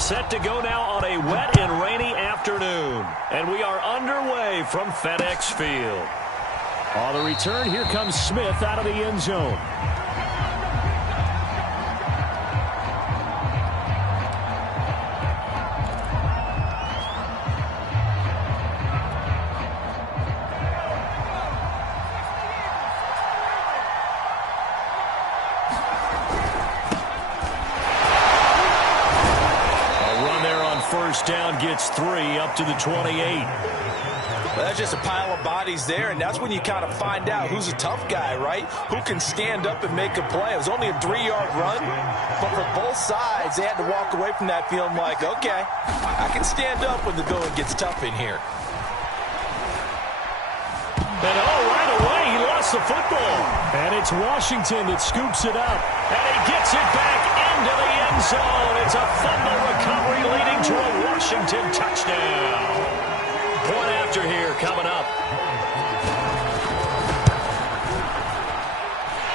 Set to go now on a wet and rainy afternoon. And we are underway from FedEx Field. On the return, here comes Smith out of the end zone. First down gets 3 up to the 28. Well, that's just a pile of bodies there, and that's when you kind of find out who's a tough guy, right? Who can stand up and make a play. It was only a 3-yard run, but for both sides, they had to walk away from that feeling like, okay, I can stand up when the going gets tough in here. And right away, he lost the football. And it's Washington that scoops it up. And he gets it back into the end zone. It's a fumble recovery leading to a Washington touchdown. Point after here coming up.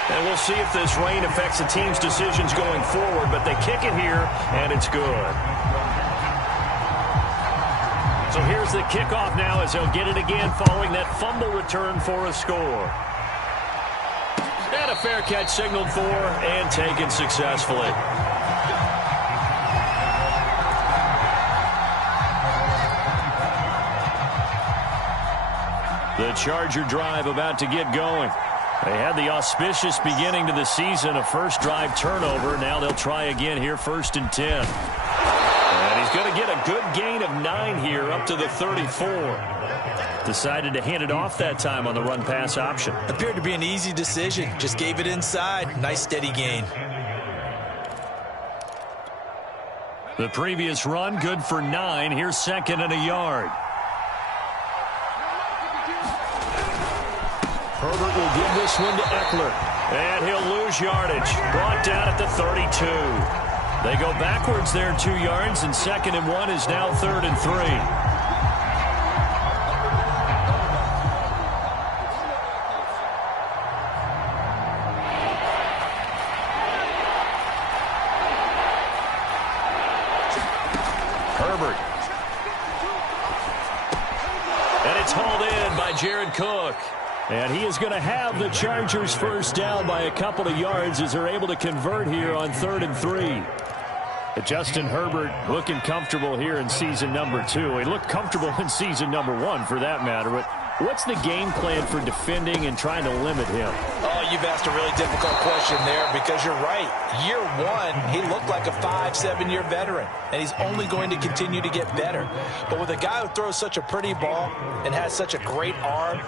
And we'll see if this rain affects the team's decisions going forward. But they kick it here, and it's good. So here's the kickoff now as he'll get it again following that fumble return for a score. And a fair catch signaled for and taken successfully. The Charger drive about to get going. They had the auspicious beginning to the season, a first drive turnover. Now they'll try again here, 1st and 10. And he's going to get a good gain of 9 here up to the 34. Decided to hand it off that time on the run-pass option. Appeared to be an easy decision. Just gave it inside. Nice steady gain. The previous run good for 9. Here's 2nd and a yard. Herbert will give this one to Eckler. And he'll lose yardage. Brought down at the 32. They go backwards there 2 yards, and 2nd and 1 is now 3rd and 3. Herbert. And it's hauled in by Jared Cook. And he is going to have the Chargers first down by a couple of yards as they're able to convert here on 3rd and 3. Justin Herbert looking comfortable here in season number 2. He looked comfortable in season number 1 for that matter. But what's the game plan for defending and trying to limit him? Oh, you've asked a really difficult question there because you're right. Year 1, he looked like a 5-7-year veteran, and he's only going to continue to get better. But with a guy who throws such a pretty ball and has such a great arm,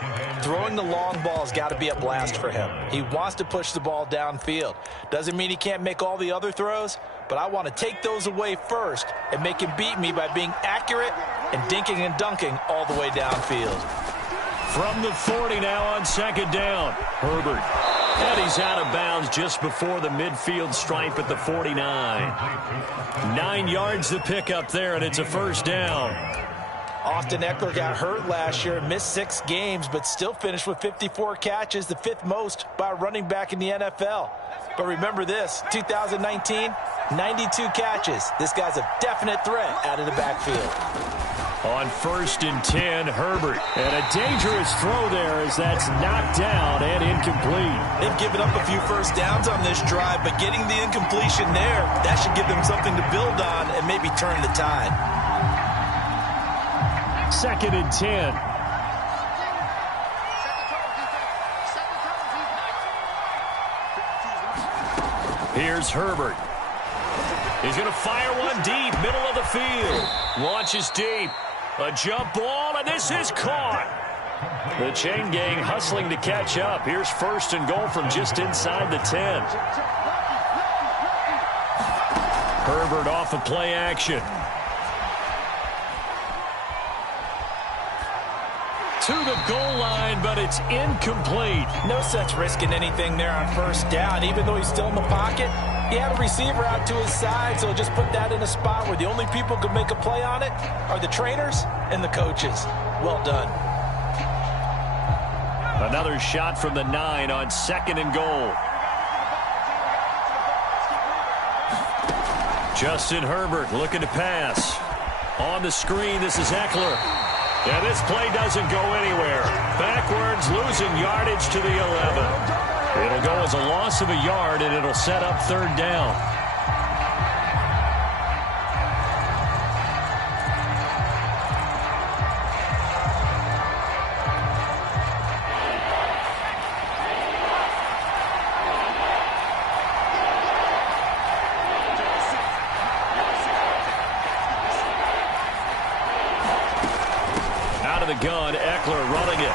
throwing the long ball has got to be a blast for him. He wants to push the ball downfield. Doesn't mean he can't make all the other throws, but I want to take those away first and make him beat me by being accurate and dinking and dunking all the way downfield. From the 40 now on 2nd down. Herbert. And he's out of bounds just before the midfield stripe at the 49. 9 yards to pick up there, and it's a first down. Austin Eckler got hurt last year, missed 6 games, but still finished with 54 catches, the 5th most by a running back in the NFL. But remember this, 2019, 92 catches. This guy's a definite threat out of the backfield. On 1st and 10, Herbert. And a dangerous throw there as that's knocked down and incomplete. They've given up a few first downs on this drive, but getting the incompletion there, that should give them something to build on and maybe turn the tide. 2nd and 10. Here's Herbert. He's going to fire one deep, middle of the field. Launches deep. A jump ball, and this is caught. The chain gang hustling to catch up. Here's 1st and goal from just inside the 10. Herbert off of play action. To the goal line, but it's incomplete. No sense risking anything there on 1st down, even though he's still in the pocket. He had a receiver out to his side, so just put that in a spot where the only people who could make a play on it are the trainers and the coaches. Well done. Another shot from the 9 on 2nd and goal. Justin Herbert looking to pass. On the screen, this is Eckler. And this play doesn't go anywhere. Backwards, losing yardage to the 11. It'll go as a loss of a yard, and it'll set up third down. The gun, Eckler running it.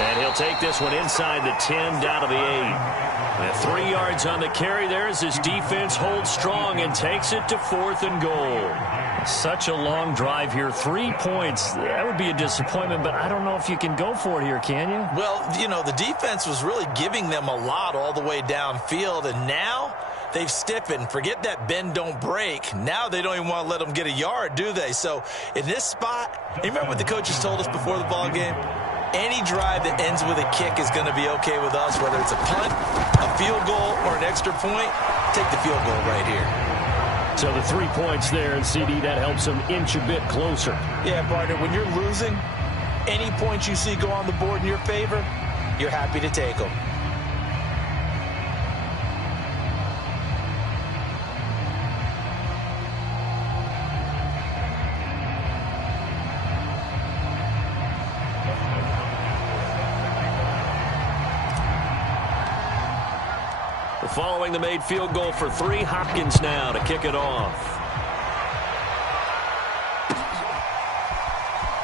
And he'll take this one inside the 10, down to the 8. And 3 yards on the carry there as his defense holds strong and takes it to 4th and goal. Such a long drive here. 3 points. That would be a disappointment, but I don't know if you can go for it here, can you? Well, you know, the defense was really giving them a lot all the way downfield, and now they've stiffened. Forget that bend, don't break. Now they don't even want to let them get a yard, do they? So in this spot, you remember what the coaches told us before the ball game? Any drive that ends with a kick is going to be okay with us, whether it's a punt, a field goal, or an extra point. Take the field goal right here. So the 3 points there, and CD, that helps them inch a bit closer. Yeah, partner, when you're losing, any points you see go on the board in your favor, you're happy to take them. Following the made field goal for 3, Hopkins now to kick it off.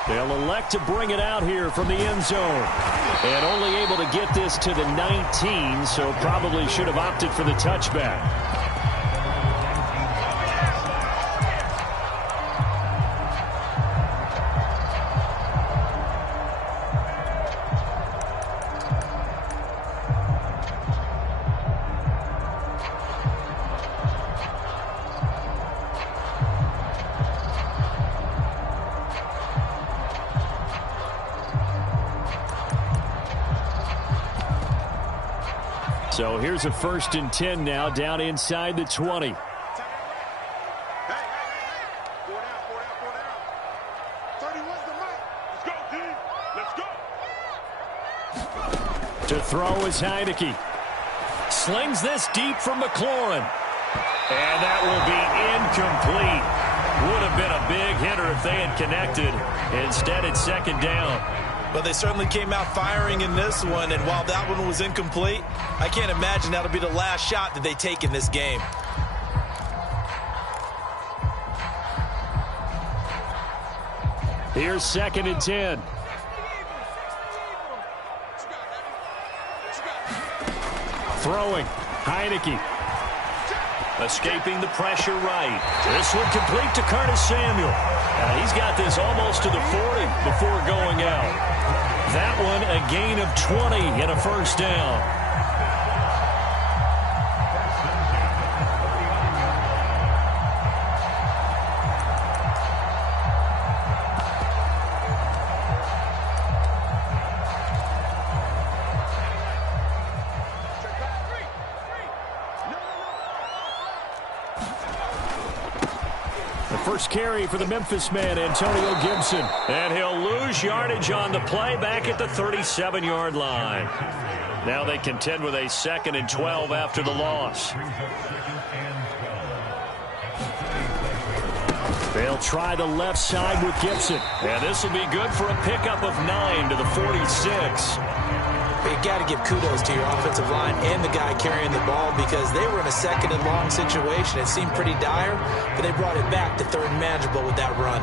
They'll elect to bring it out here from the end zone. And only able to get this to the 19, so probably should have opted for the touchback. So here's a 1st and 10 now, down inside the 20. To throw is Heineke. Slings this deep from McLaurin. And that will be incomplete. Would have been a big hitter if they had connected. Instead, it's 2nd down. But they certainly came out firing in this one, and while that one was incomplete, I can't imagine that'll be the last shot that they take in this game. Here's 2nd and 10. Throwing, Heineke. Escaping the pressure right. This one complete to Curtis Samuel. He's got this almost to the 40 before going out. That one a gain of 20 and a 1st down. First carry for the Memphis man, Antonio Gibson. And he'll lose yardage on the play back at the 37-yard line. Now they contend with a 2nd and 12 after the loss. They'll try the left side with Gibson. And this will be good for a pickup of 9 to the 46. But you got to give kudos to your offensive line and the guy carrying the ball, because they were in a 2nd and long situation. It seemed pretty dire, but they brought it back to 3rd and manageable with that run.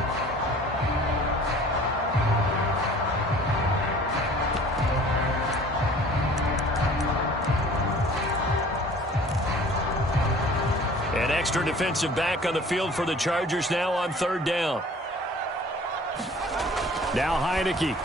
An extra defensive back on the field for the Chargers now on 3rd down. Now Heineke.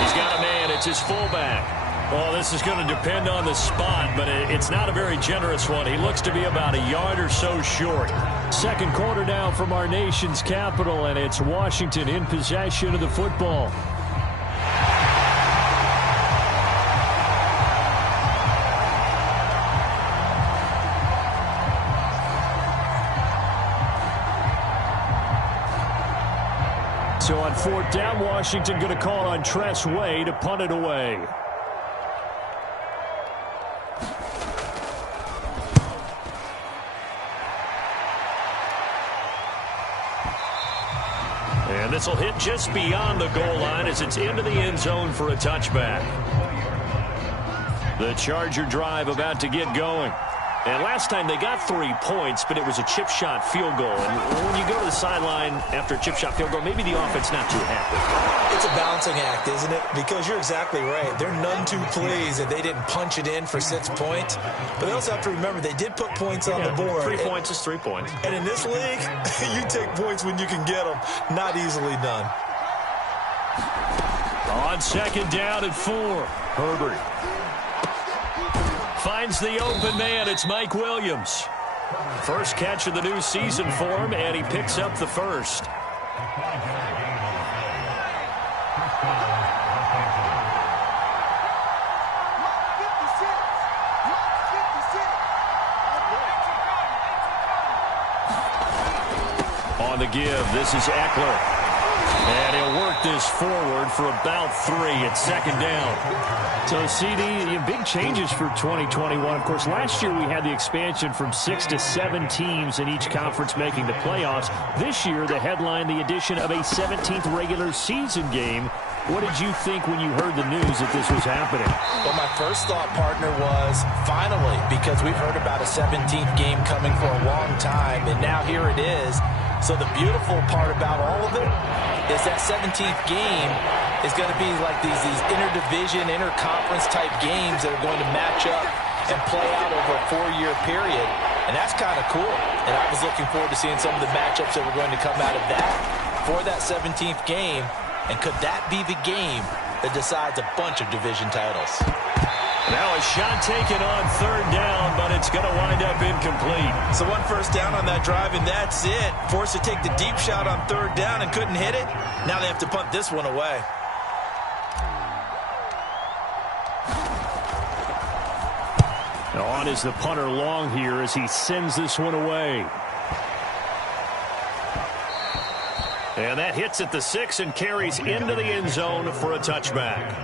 He's got a man. It's his fullback. Well, this is going to depend on the spot, but it's not a very generous one. He looks to be about a yard or so short. 2nd quarter now from our nation's capital, and it's Washington in possession of the football. So on fourth down, Washington going to call on Tress Way to punt it away. And this will hit just beyond the goal line as it's into the end zone for a touchback. The Charger drive about to get going. And last time they got 3 points, but it was a chip shot field goal. And when you go to the sideline after a chip shot field goal, maybe the offense not too happy. It's a balancing act, isn't it? Because you're exactly right. They're none too pleased that they didn't punch it in for 6 points. But they also have to remember they did put points on the board. 3 points is 3 points. And in this league, you take points when you can get them. Not easily done. On second down at 4, Herbert finds the open man. It's Mike Williams. First catch of the new season for him, and he picks up the first. On the give, this is Eckler. And he'll work this forward for about 3 at second down. So, CD, big changes for 2021. Of course, last year we had the expansion from 6 to 7 teams in each conference making the playoffs. This year, the headline, the addition of a 17th regular season game. What did you think when you heard the news that this was happening? Well, my first thought, partner, was finally, because we've heard about a 17th game coming for a long time, and now here it is. So the beautiful part about all of it is that 17th game is going to be like these interdivision, interconference type games that are going to match up and play out over a 4-year period. And that's kind of cool. And I was looking forward to seeing some of the matchups that were going to come out of that for that 17th game. And could that be the game that decides a bunch of division titles? Now a shot taken on third down, but it's going to wind up incomplete. So one first down on that drive, and that's it. Forced to take the deep shot on third down and couldn't hit it. Now they have to punt this one away. On is the punter Long here as he sends this one away. And that hits at the 6 and carries into the end zone for a touchback.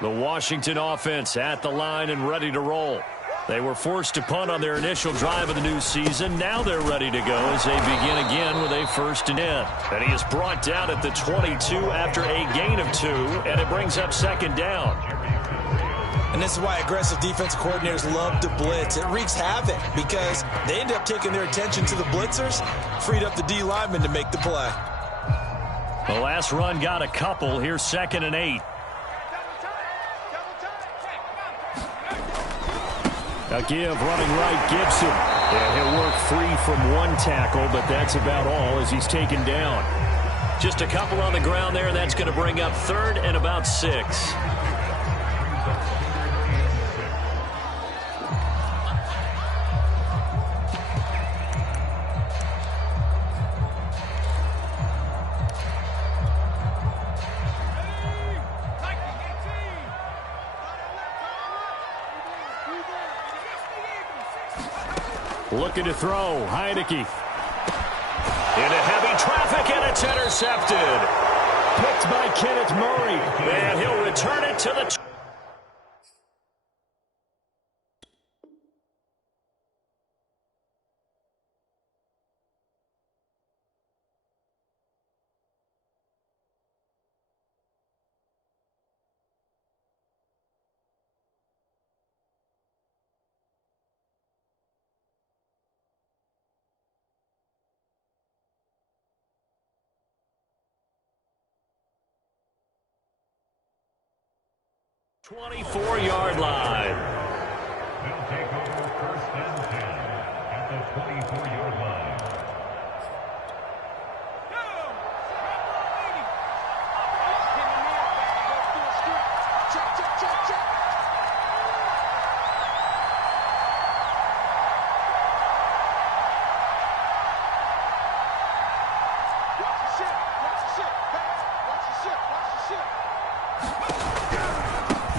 The Washington offense at the line and ready to roll. They were forced to punt on their initial drive of the new season. Now they're ready to go as they begin again with a 1st and 10. And he is brought down at the 22 after a gain of 2, and it brings up second down. And this is why aggressive defensive coordinators love to blitz. It wreaks havoc because they end up taking their attention to the blitzers, freed up the D lineman to make the play. The last run got a couple. Here's 2nd and 8. A give, running right, Gibson. And he'll work free from 1 tackle, but that's about all as he's taken down. Just a couple on the ground there, and that's going to bring up 3rd and about 6. Looking to throw, Heineke. Into heavy traffic, and it's intercepted. Picked by Kenneth Murray. And he'll return it to the... ...24-yard line. They'll take over 1st and 10 at the 24-yard line.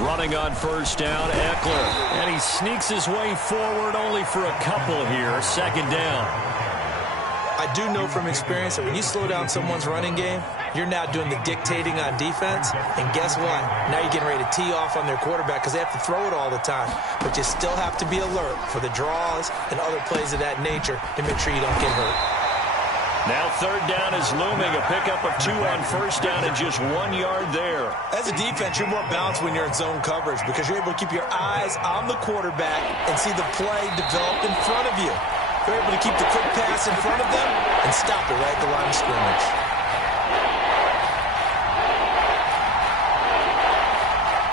Running on first down, Eckler. And he sneaks his way forward only for a couple here. Second down. I do know from experience that when you slow down someone's running game, you're now doing the dictating on defense. And guess what? Now you're getting ready to tee off on their quarterback because they have to throw it all the time. But you still have to be alert for the draws and other plays of that nature to make sure you don't get hurt. Now third down is looming. A pickup of 2 on first down and just 1 yard there. As a defense, you're more balanced when you're in zone coverage because you're able to keep your eyes on the quarterback and see the play develop in front of you. You're able to keep the quick pass in front of them and stop it right at the line of scrimmage.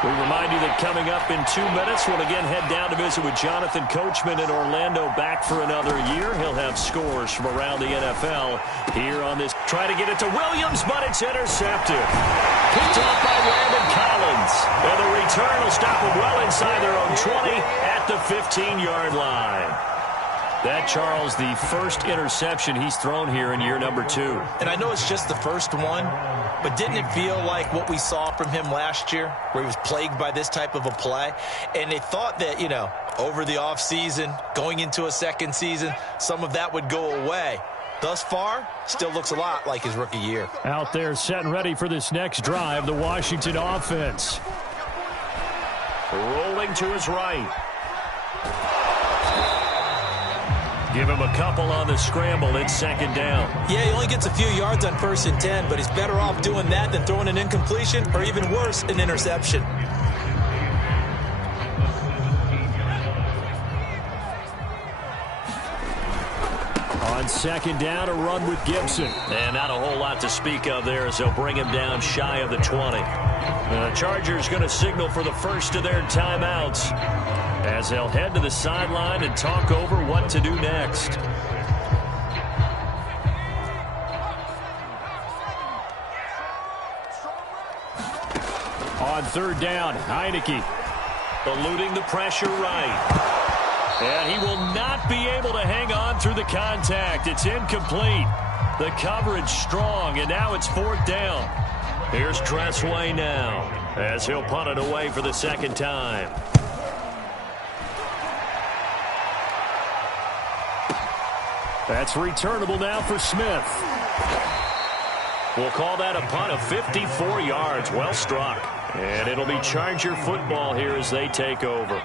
We remind you that coming up in 2 minutes, we'll again head down to visit with Jonathan Coachman in Orlando, back for another year. He'll have scores from around the NFL here on this. Try to get it to Williams, but it's intercepted. Picked off by Landon Collins. And the return will stop them well inside their own 20 at the 15-yard line. That, Charles, the first interception he's thrown here in year number 2. And I know it's just the first one, but didn't it feel like what we saw from him last year, where he was plagued by this type of a play? And they thought that, over the offseason, going into a second season, some of that would go away. Thus far, still looks a lot like his rookie year. Out there set and ready for this next drive, the Washington offense. Rolling to his right. Give him a couple on the scramble. It's second down. Yeah, he only gets a few yards on 1st and 10, but he's better off doing that than throwing an incompletion or even worse, an interception. On second down, a run with Gibson. And not a whole lot to speak of there as they'll bring him down shy of the 20. The Chargers going to signal for the first of their timeouts as they'll head to the sideline and talk over what to do next. On third down, Heineke eluding the pressure right. And he will not be able to hang on through the contact. It's incomplete. The coverage strong, and now it's fourth down. Here's Tressway now as he'll punt it away for the second time. That's returnable now for Smith. We'll call that a punt of 54 yards. Well struck. And it'll be Charger football here as they take over.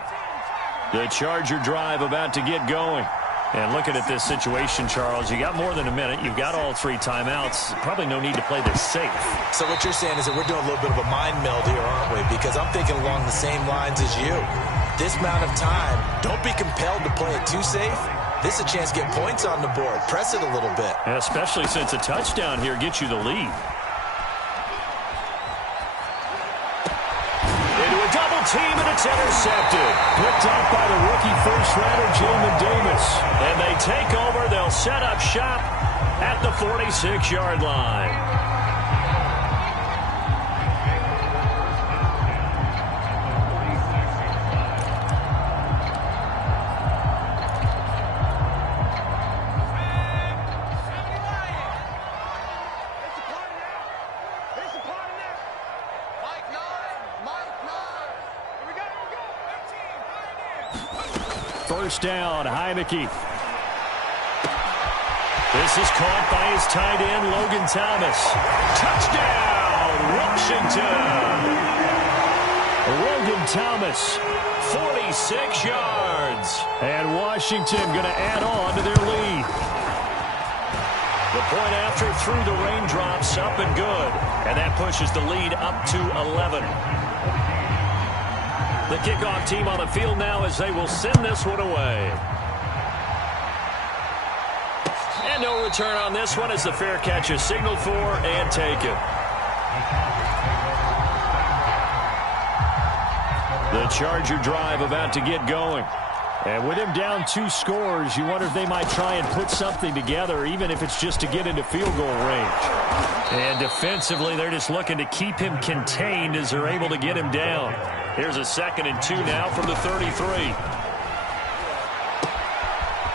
The Charger drive about to get going. And looking at this situation, Charles, you got more than a minute. You've got all 3 timeouts. Probably no need to play this safe. So what you're saying is that we're doing a little bit of a mind meld here, aren't we? Because I'm thinking along the same lines as you. This amount of time, don't be compelled to play it too safe. This is a chance to get points on the board. Press it a little bit. Especially since a touchdown here gets you the lead. Into a double team, and it's intercepted. Picked up by the rookie first-rounder, Jamin Davis. And they take over. They'll set up shop at the 46-yard line. First down, Heineke. This is caught by his tight end, Logan Thomas. Touchdown, Washington. Logan Thomas, 46 yards. And Washington going to add on to their lead. The point after through the raindrops, up and good. And that pushes the lead up to 11. The kickoff team on the field now as they will send this one away. And no return on this one as the fair catch is signaled for and taken. The Charger drive about to get going. And with him down 2 scores, you wonder if they might try and put something together, even if it's just to get into field goal range. And defensively, they're just looking to keep him contained as they're able to get him down. Here's a 2nd and 2 now from the 33.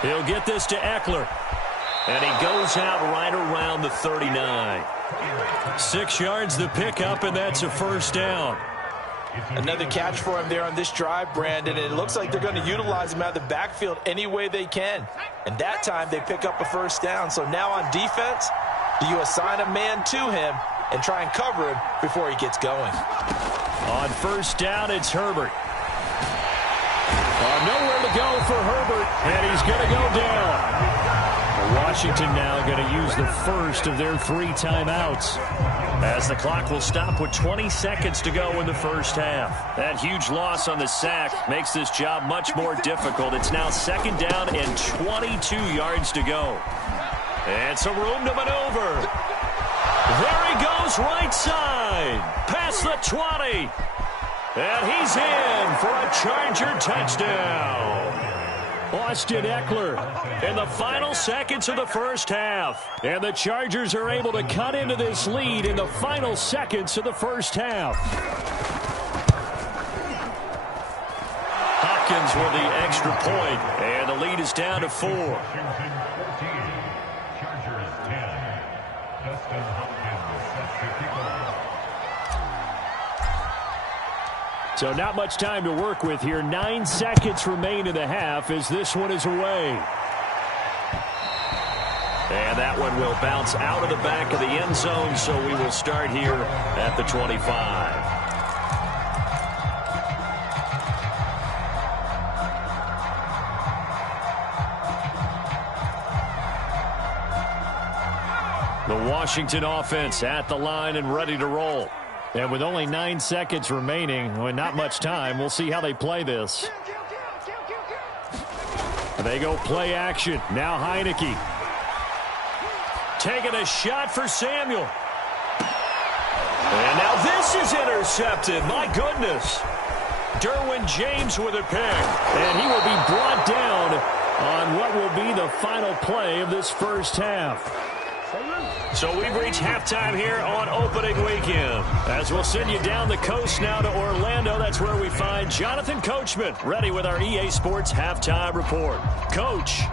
He'll get this to Eckler. And he goes out right around the 39. 6 yards the pickup, and that's a first down. Another catch for him there on this drive, Brandon, and it looks like they're going to utilize him out of the backfield any way they can. And that time they pick up a first down. So now on defense, do you assign a man to him and try and cover him before he gets going? On first down, it's Herbert. Nowhere to go for Herbert, and he's going to go down. Washington now going to use the first of their 3 timeouts, as the clock will stop with 20 seconds to go in the first half. That huge loss on the sack makes this job much more difficult. It's now 2nd down and 22 yards to go. And some room to maneuver. There he goes, right side, past the 20. And he's in for a Charger touchdown. Austin Eckler in the final seconds of the first half. And the Chargers are able to cut into this lead in the final seconds of the first half. Hopkins with the extra point, and the lead is down to 4. So not much time to work with here. 9 seconds remain in the half as this one is away. And that one will bounce out of the back of the end zone, so we will start here at the 25. The Washington offense at the line and ready to roll. And with only 9 seconds remaining, well, not much time, we'll see how they play this. They go play action. Now Heineke. Taking a shot for Samuel. And now this is intercepted. My goodness. Derwin James with a pick. And he will be brought down on what will be the final play of this first half. So we've reached halftime here on opening weekend. As we'll send you down the coast now to Orlando, that's where we find Jonathan Coachman, ready with our EA Sports Halftime Report. Coach.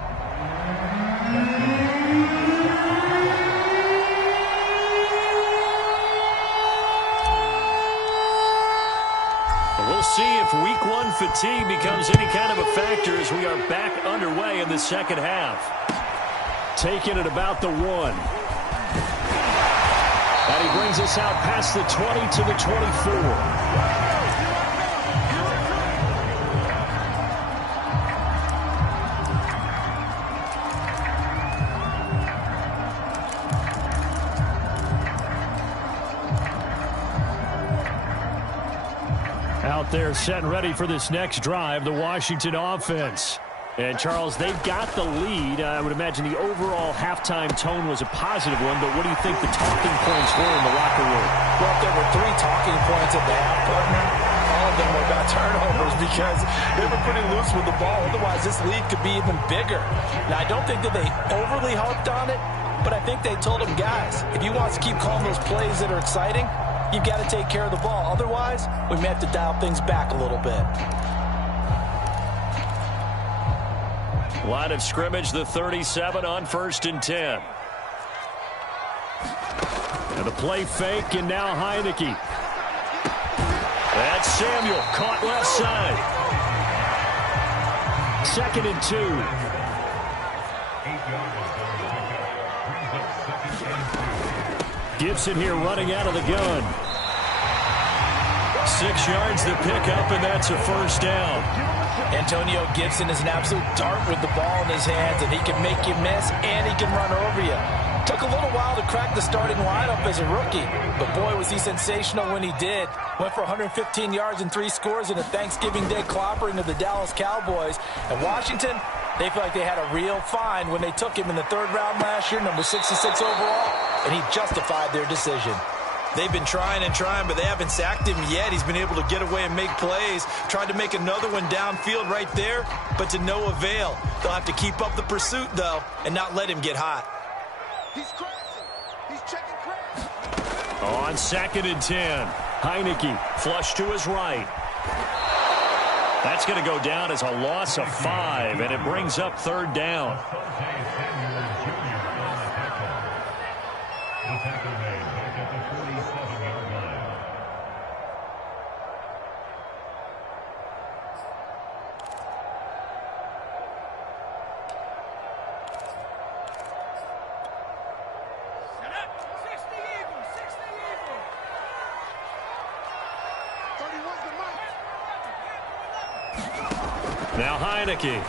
We'll see if week 1 fatigue becomes any kind of a factor as we are back underway in the second half. Taking it about the 1. And he brings us out past the 20 to the 24. Out there set and ready for this next drive, the Washington offense. And, Charles, they've got the lead. I would imagine the overall halftime tone was a positive one, but what do you think the talking points were in the locker room? Well, if there were 3 talking points at the half, partner, all of them were about turnovers because they were pretty loose with the ball. Otherwise, this lead could be even bigger. Now, I don't think that they overly harped on it, but I think they told them, guys, if you want to keep calling those plays that are exciting, you've got to take care of the ball. Otherwise, we may have to dial things back a little bit. Line of scrimmage, the 37 on 1st and 10. And the play fake, and now Heineke. That's Samuel, caught left side. 2nd and 2. Gibson here running out of the gun. 6 yards to pick up, and that's a first down. Antonio Gibson is an absolute dart with the ball in his hands, and he can make you miss, and he can run over you. Took a little while to crack the starting lineup as a rookie, but boy, was he sensational when he did. Went for 115 yards and 3 scores in a Thanksgiving Day clobbering of the Dallas Cowboys. And Washington, they feel like they had a real find when they took him in the 3rd round last year, number 66 overall, and he justified their decision. They've been trying and trying, but they haven't sacked him yet. He's been able to get away and make plays. Tried to make another one downfield right there, but to no avail. They'll have to keep up the pursuit, though, and not let him get hot. He's crashing. He's checking crash. On 2nd and 10, Heineke flush to his right. That's going to go down as a loss of 5, and it brings up 3rd down. Now Heineke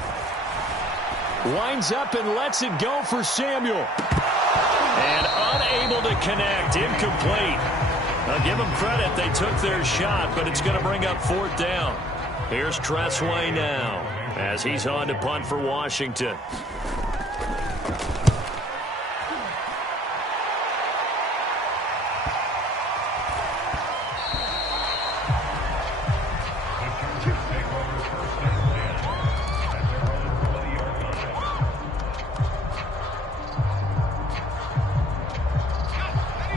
winds up and lets it go for Samuel. And unable to connect, incomplete. Now give them credit, they took their shot, but it's going to bring up 4th down. Here's Tressway now as he's on to punt for Washington.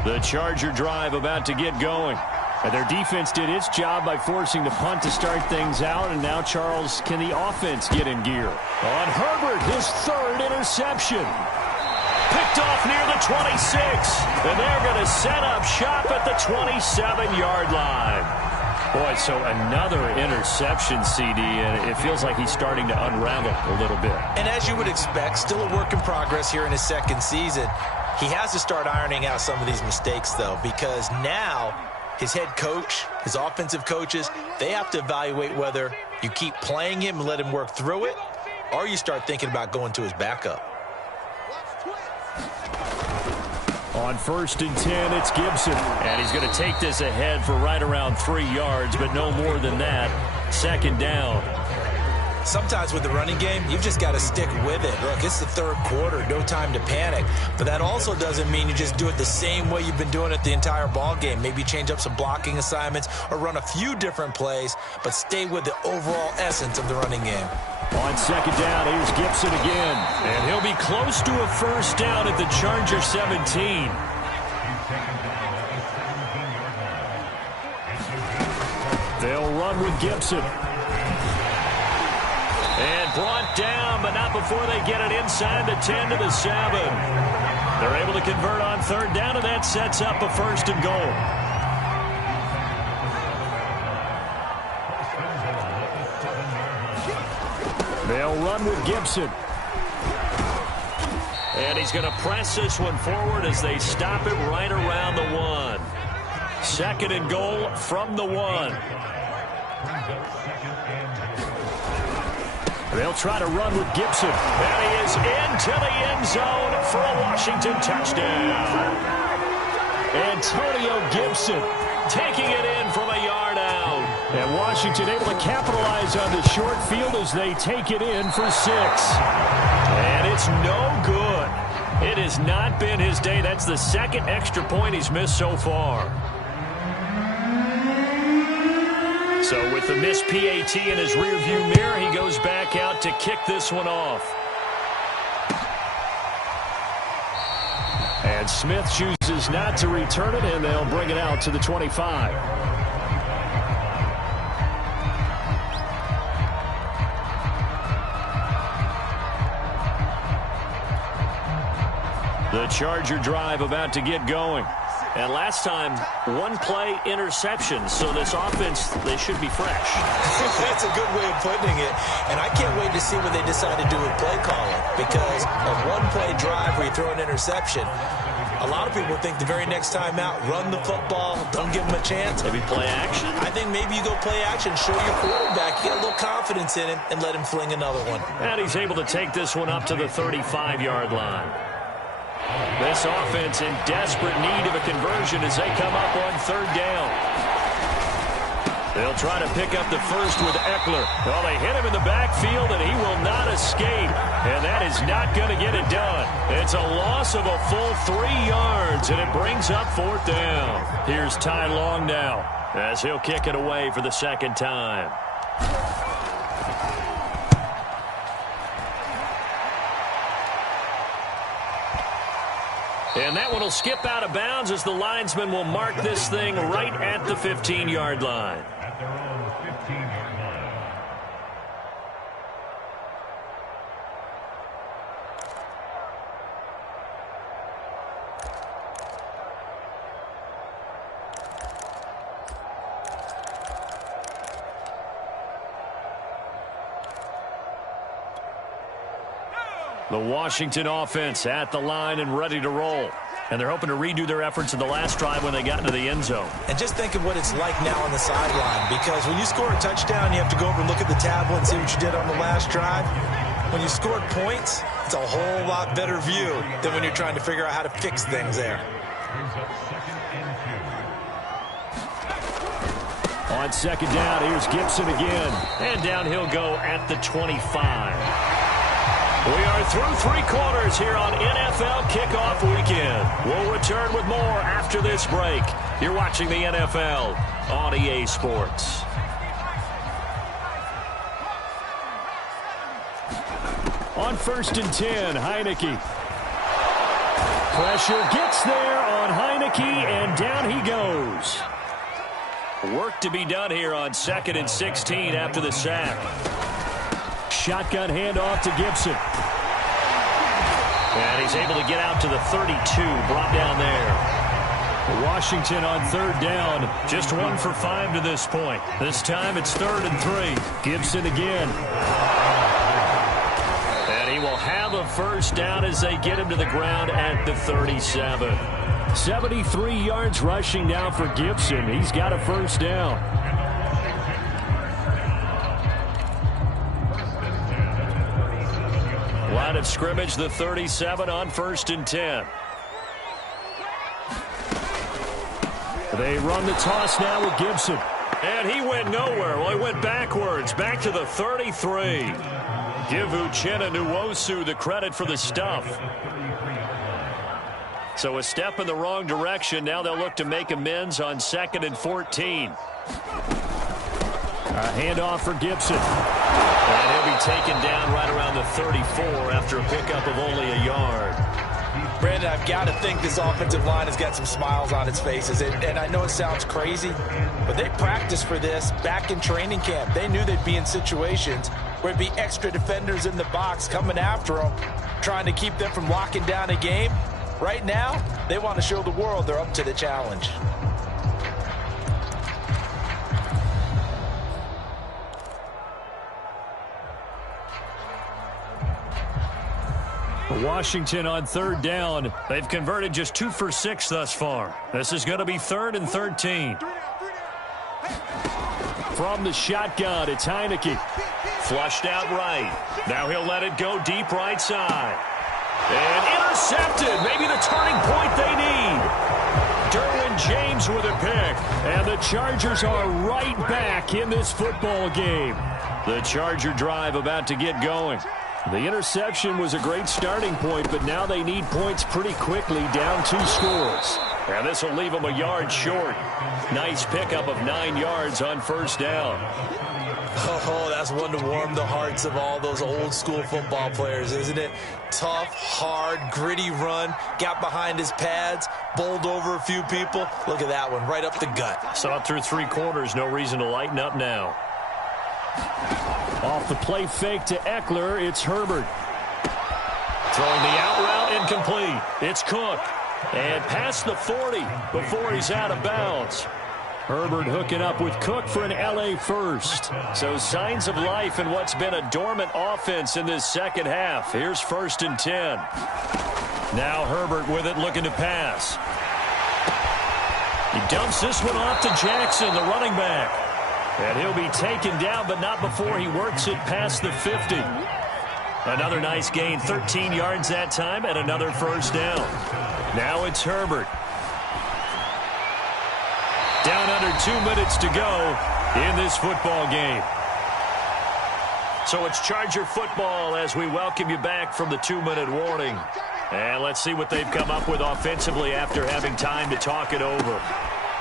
The Charger drive about to get going. And their defense did its job by forcing the punt to start things out. And now, Charles, can the offense get in gear? On Herbert, his 3rd interception. Picked off near the 26. And they're going to set up shop at the 27-yard line. Boy, so another interception, CD, and it feels like he's starting to unravel a little bit. And as you would expect, still a work in progress here in his 2nd season. He has to start ironing out some of these mistakes, though, because now his head coach, his offensive coaches, they have to evaluate whether you keep playing him and let him work through it, or you start thinking about going to his backup. On 1st and 10, it's Gibson. And he's going to take this ahead for right around 3 yards, but no more than that. 2nd down. Sometimes with the running game, you've just got to stick with it. Look, it's the 3rd quarter, no time to panic. But that also doesn't mean you just do it the same way you've been doing it the entire ball game. Maybe change up some blocking assignments or run a few different plays, but stay with the overall essence of the running game. On 2nd down, here's Gibson again. And he'll be close to a 1st down at the Charger 17. They'll run with Gibson. And brought down, but not before they get it inside the 10 to the 7. They're able to convert on 3rd down, and that sets up a 1st and goal. They'll run with Gibson. And he's going to press this one forward as they stop it right around the 1. 2nd and goal from the 1. They'll try to run with Gibson. And he is into the end zone for a Washington touchdown. Antonio Gibson taking it in from a yard out. And Washington able to capitalize on the short field as they take it in for 6. And it's no good. It has not been his day. That's the 2nd extra point he's missed so far. So with the missed PAT in his rearview mirror, he goes back out to kick this one off. And Smith chooses not to return it, and they'll bring it out to the 25. The Charger drive about to get going. And last time, 1-play interception. So this offense, they should be fresh. That's a good way of putting it. And I can't wait to see what they decide to do with play calling. Because a 1-play drive where you throw an interception, a lot of people think the very next time out, run the football, don't give them a chance. Maybe play action? I think maybe you go play action, show your quarterback, get a little confidence in it, and let him fling another one. And he's able to take this one up to the 35-yard line. This offense in desperate need of a conversion as they come up on 3rd down. They'll try to pick up the first with Eckler. Well, they hit him in the backfield, and he will not escape. And that is not going to get it done. It's a loss of a full 3 yards, and it brings up 4th down. Here's Ty Long now as he'll kick it away for the 2nd time. And that one will skip out of bounds as the linesman will mark this thing right at the 15-yard line. At their own 15-yard line. The Washington offense at the line and ready to roll. And they're hoping to redo their efforts in the last drive when they got into the end zone. And just think of what it's like now on the sideline, because when you score a touchdown, you have to go over and look at the tablet and see what you did on the last drive. When you scored points, it's a whole lot better view than when you're trying to figure out how to fix things there. On second down, here's Gibson again. And down he'll go at the 25. We are through 3 quarters here on NFL Kickoff Weekend. We'll return with more after this break. You're watching the NFL on EA Sports. On 1st and 10, Heineke. Pressure gets there on Heineke, and down he goes. Work to be done here on 2nd and 16 after the sack. Shotgun handoff to Gibson. And he's able to get out to the 32, brought down there. Washington on 3rd down, just 1 for 5 to this point. This time it's 3rd and 3. Gibson again. And he will have a first down as they get him to the ground at the 37. 73 yards rushing down for Gibson. He's got a first down. Line of scrimmage, the 37 on 1st and 10. They run the toss now with Gibson. And he went nowhere. Well, he went backwards, back to the 33. Give Uchenna Nwosu the credit for the stuff. So a step in the wrong direction. Now they'll look to make amends on 2nd and 14. A handoff for Gibson. And he'll be taken down right around the 34 after a pickup of only a yard. Brandon, I've got to think this offensive line has got some smiles on its faces. And I know it sounds crazy, but they practiced for this back in training camp. They knew they'd be in situations where it'd be extra defenders in the box coming after them, trying to keep them from locking down a game. Right now, they want to show the world they're up to the challenge. Washington on 3rd down. They've converted just 2 for 6 thus far. This is going to be 3rd and 13. From the shotgun, it's Heineke. Flushed out right. Now he'll let it go deep right side. And intercepted. Maybe the turning point they need. Derwin James with a pick. And the Chargers are right back in this football game. The Charger drive about to get going. The interception was a great starting point, but now they need points pretty quickly, down 2 scores. And this will leave them a yard short. Nice pickup of 9 yards on 1st down. Oh, that's one to warm the hearts of all those old school football players, isn't it? Tough, hard, gritty run, got behind his pads, bowled over a few people. Look at that one, right up the gut. Saw it through 3 quarters, no reason to lighten up now. Off the play fake to Eckler, it's Herbert. Throwing the out route, incomplete. It's Cook. And past the 40 before he's out of bounds. Herbert hooking up with Cook for an LA first. So signs of life in what's been a dormant offense in this second half. Here's 1st and 10. Now Herbert with it, looking to pass. He dumps this one off to Jackson, the running back. And he'll be taken down, but not before he works it past the 50. Another nice gain, 13 yards that time, and another first down. Now it's Herbert. Down under 2 minutes to go in this football game. So it's Charger football as we welcome you back from the 2-minute warning. And let's see what they've come up with offensively after having time to talk it over.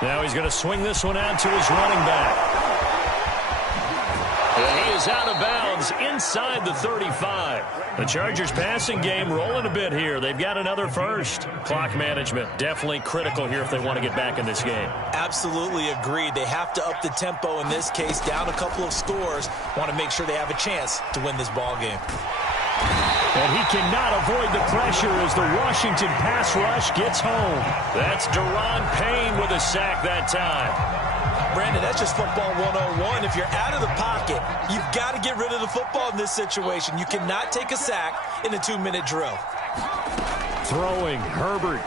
Now he's going to swing this one out to his running back. And he is out of bounds inside the 35. The Chargers passing game rolling a bit here. They've got another first. Clock management definitely critical here if they want to get back in this game. Absolutely agreed. They have to up the tempo in this case, down a couple of scores. Want to make sure they have a chance to win this ball game. And he cannot avoid the pressure as the Washington pass rush gets home. That's Deron Payne with a sack that time. Brandon, that's just football 101. If you're out of the pocket, you've got to get rid of the football in this situation. You cannot take a sack in a 2-minute drill. Throwing, Herbert.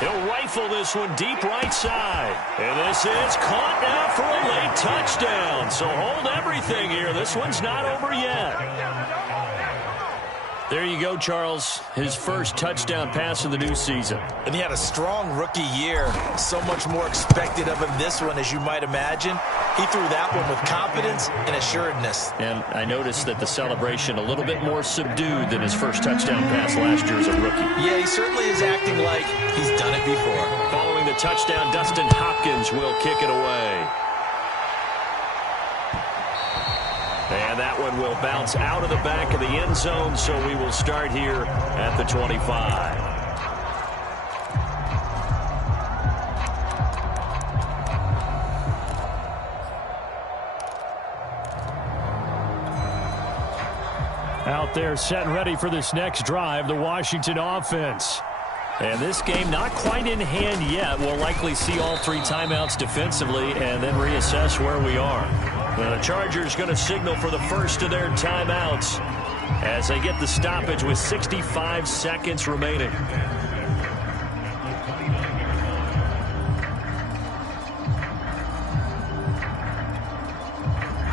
He'll rifle this one deep right side. And this is caught now for a late touchdown. So hold everything here. This one's not over yet. There you go, Charles. His first touchdown pass of the new season. And he had a strong rookie year. So much more expected of him this one, as you might imagine. He threw that one with confidence and assuredness. And I noticed that the celebration a little bit more subdued than his first touchdown pass last year as a rookie. Yeah, he certainly is acting like he's done it before. Following the touchdown, Dustin Hopkins will kick it away. And that one will bounce out of the back of the end zone, so we will start here at the 25. Out there set and ready for this next drive, the Washington offense. And this game not quite in hand yet. We'll likely see all three timeouts defensively and then reassess where we are. Now the Chargers going to signal for the first of their timeouts as they get the stoppage with 65 seconds remaining.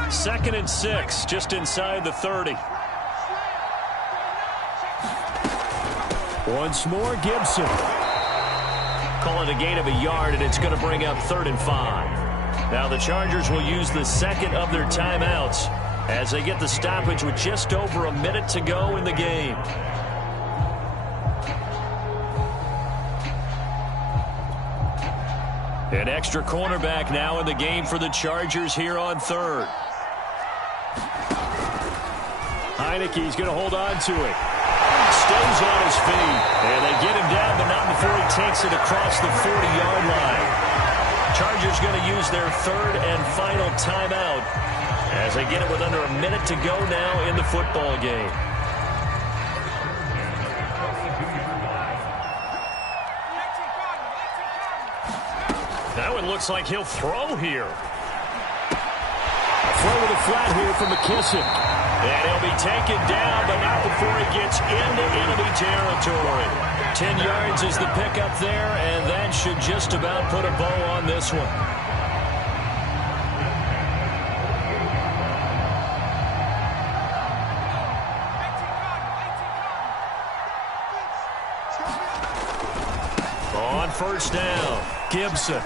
Second and 6, just inside the 30. Once more, Gibson. Call it a gain of a yard, and it's going to bring up 3rd and 5. Now the Chargers will use the second of their timeouts as they get the stoppage with just over a minute to go in the game. An extra cornerback now in the game for the Chargers here on 3rd. Heineke's going to hold on to it. Stays on his feet. And they get him down, but not before he takes it across the 40-yard line. Chargers going to use their 3rd and final timeout as they get it with under a minute to go now in the football game. Now it looks like he'll throw here. A throw with a flat here from McKissick. And he'll be taken down, but not before he gets into enemy territory. 10 yards is the pickup there, and that should just about put a bow on this one. On first down, Gibson.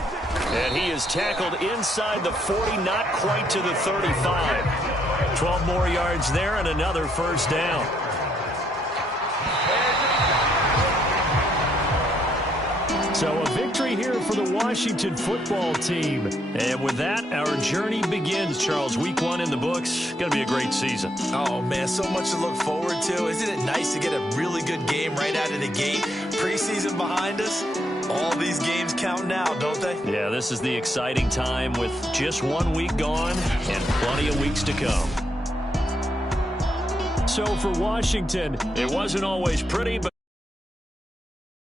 And he is tackled inside the 40, not quite to the 35. 12 more yards there and another first down. So a victory here for the Washington football team. And with that, our journey begins, Charles. Week 1 in the books. Going to be a great season. Oh, man, so much to look forward to. Isn't it nice to get a really good game right out of the gate? Preseason behind us. All these games count now, don't they? Yeah, this is the exciting time with just 1 week gone and plenty of weeks to come. So for Washington, it wasn't always pretty, but